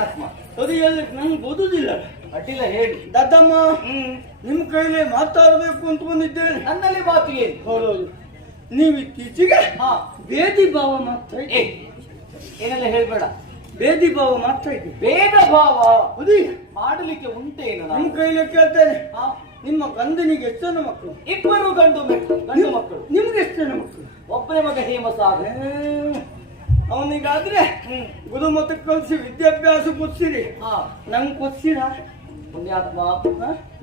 ಪುಣ್ಯಾತ್ಮ. ಅದು ಹೇಳಿ ನಂಗೆ ಓದುದಿಲ್ಲ. ಅಡ್ಡಿಲ್ಲ ಹೇಳಿ. ದದ್ದಮ್ಮ, ನಿಮ್ ಕೈಲಿ ಮಾತಾಡಬೇಕು ಅಂತ ಬಂದಿದ್ದೇನೆ. ನನ್ನಲ್ಲಿ ಮಾತು ಏನು? ಹೌದೌದು, ನೀವು ಇತ್ತೀಚೆಗೆ ಹಾ, ಬೇದಿ ಭಾವ ಮಾಡ್ತಾ ಏ ಇದ್ದೀರಿ. ಏನೆಲ್ಲ ಹೇಳ್ಬೇಡ. ಬೇದಿ ಭಾವ ಮಾಡ್ತಾ ಇದ್ದೀರಿ. ಭೇದ ಭಾವ ಹೌದು, ಮಾಡಲಿಕ್ಕೆ ಉಂಟೇನು? ನಿಮ್ ಕೈಲಿ ಕೇಳ್ತೇನೆ, ಹಾ, ನಿಮ್ಮ ಗಂಡನಿಗೆ ಎಷ್ಟು ಜನ ಮಕ್ಕಳು? ಇಬ್ಬರು ಗಂಡು ಮಕ್ಕಳು. ನಿಮ್ಗೆ ಎಷ್ಟು ಜನ ಮಕ್ಕಳು? ಒಬ್ಬನೇ ಮಗ ಹೇಮಸಾಗರ. ಅವನಿಗಾದ್ರೆ ಗುರುಮತಕ್ಕೆ ಕಲಿಸಿ ವಿದ್ಯಾಭ್ಯಾಸ ಕೊಡ್ಸಿರಿ, ಹಾ, ನಂಗೆ ಕೊಡ್ಸಿರಾ? ಪುಣ್ಯಾತ್ಮ,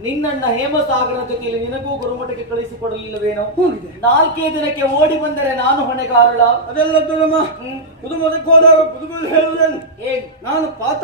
ನಿನ್ನಣ್ಣ ಹೇಮಸಾಗರ ಜೊತೆಯಲ್ಲಿ ನಿನಗೂ ಗುರುಮಠಕ್ಕೆ ಕಳಿಸಿಕೊಡಲಿಲ್ಲವೇನೋ? ಹೋಗಿದೆ. 4 ದಿನಕ್ಕೆ ಓಡಿ ಬಂದರೆ ನಾನು ಹೊಣೆಗಾರಳ? ಅದೆಲ್ಲ ದೊಡ್ಡಮ್ಮ, ಗುರುಮತಕ್ಕೆ ಹೋದಾಗ ಗುರುಗಳು ಹೇಳುವುದೇನು? ಏನ್? ನಾನು ಪಾಠ